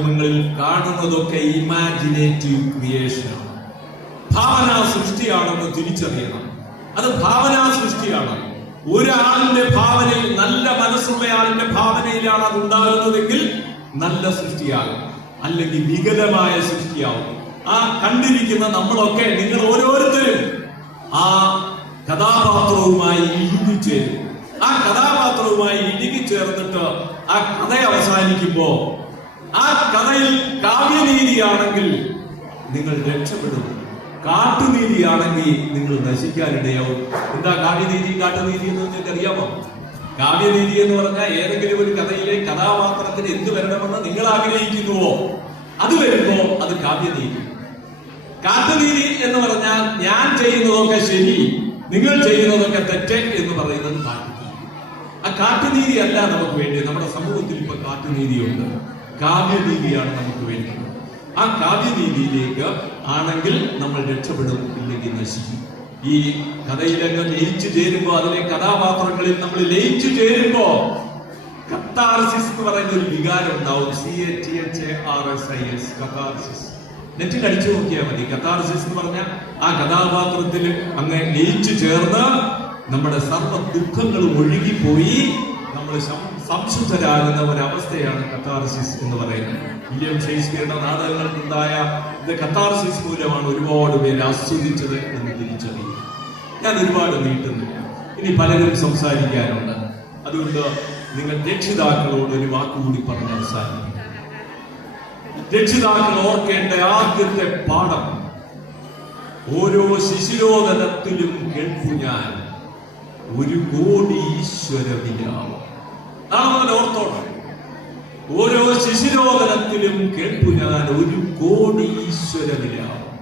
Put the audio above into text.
നിങ്ങളിൽ കാണുന്നതൊക്കെ ഇമാജിനേറ്റീവ് ക്രിയേഷനാണ്, ഭാവനാ സൃഷ്ടിയാണെന്ന് തിരിച്ചറിയണം. അത് ഭാവനാ സൃഷ്ടിയാണ്. ഒരാളിന്റെ ഭാവനയിൽ, നല്ല മനസ്സുള്ള ആളിന്റെ ഭാവനയിലാണ് അത് ഉണ്ടാകുന്നതെങ്കിൽ നല്ല സൃഷ്ടിയാകും, അല്ലെങ്കിൽ വികലമായ സൃഷ്ടിയാവും. ആ കണ്ടിരിക്കുന്ന നമ്മളൊക്കെ, നിങ്ങൾ ഓരോരുത്തരും ആ കഥാപാത്രവുമായി ഇഴുകിച്ചേരും. ആ കഥാപാത്രവുമായി ഇഴുകിച്ചേർന്നിട്ട് ആ കഥ അവസാനിക്കുമ്പോ ആ കഥയിൽ കാവ്യനീതിയാണെങ്കിൽ നിങ്ങൾ രക്ഷപ്പെടും, കാട്ടുനീതിയാണെങ്കിൽ നിങ്ങൾ നശിക്കാനിടയാവും. എന്താ കാവ്യനീതി കാട്ടുനീതി എന്ന് നിങ്ങൾക്ക് അറിയാമോ? കാവ്യനീതി എന്ന് പറഞ്ഞാൽ ഏതെങ്കിലും ഒരു കഥയിലെ കഥാപാത്രത്തിന് എന്ത് വരണമെന്ന് നിങ്ങൾ ആഗ്രഹിക്കുന്നുവോ അത് വരുമ്പോ അത് കാവ്യനീതി. കാട്ടുനീതി എന്ന് പറഞ്ഞാൽ ഞാൻ ചെയ്യുന്നതൊക്കെ ശരി, നിങ്ങൾ ചെയ്യുന്നതൊക്കെ തെറ്റ് എന്ന് പറയുന്നത് കാട്ടുനീതി. ആ കാട്ടുനീതി അല്ല നമുക്ക് വേണ്ടി. നമ്മുടെ സമൂഹത്തിൽ ഇപ്പൊ കാട്ടുനീതിയുണ്ട്. കാവ്യനീതിയാണ് നമുക്ക് വേണ്ടത്. ആ കാവ്യനീതിയിലേക്ക് ആണെങ്കിൽ നമ്മൾ രക്ഷപ്പെടും, ഇല്ലെങ്കിൽ നശിക്കും. ഈ കഥയിലങ്ങ് ലയിച്ചു ചേരുമ്പോ, അതിലെ കഥാപാത്രങ്ങളിൽ നമ്മൾ ലയിച്ചു ചേരുമ്പോ കത്താർസിസ് എന്ന് പറയുന്ന ഒരു വികാരം ഉണ്ടാവും. CATHARSIS, catharsis. നെറ്റിൽ അടിച്ചു നോക്കിയാൽ മതി. കത്താർസിസ് എന്ന് പറഞ്ഞാൽ ആ കഥാപാത്രത്തിൽ അങ്ങ് ലയിച്ചു ചേർന്ന് നമ്മുടെ സർവ്വ ദുഃഖങ്ങളും ഒഴുകിപ്പോയി നമ്മൾ സംശുദ്ധരാകുന്ന ഒരവസ്ഥയാണ് കത്താർസിസ് എന്ന് പറയുന്നത്. വില്യം ഷേക്സ്പിയറുടെ നാടകങ്ങൾക്കുണ്ടായ ഇത് കത്താർസിസ് മൂലമാണ് ഒരുപാട് പേര് ആസ്വദിച്ചത് എന്ന് തിരിച്ചറിയും. ഞാൻ ഒരുപാട് നീട്ടുന്നില്ല, ഇനി പലരും സംസാരിക്കാനുണ്ട്. അതുകൊണ്ട് നിങ്ങൾ രക്ഷിതാക്കളോട് ഒരു വാക്കുകൂടി പറഞ്ഞ് അവസാനിക്കും. രക്ഷിതാക്കൾ ഓർക്കേണ്ട ആദ്യത്തെ പാഠം, ഓരോ ശിശുരോദനത്തിലും കേൾപ്പു ഞാൻ ഒരു കോടി ഈശ്വര വിലാപം. നാളെ ഓർത്തോണം. ഓരോ ശിശുരോദനത്തിലും കേൾപ്പു ഞാൻ ഒരു കോടി ഈശ്വര വിലാപം.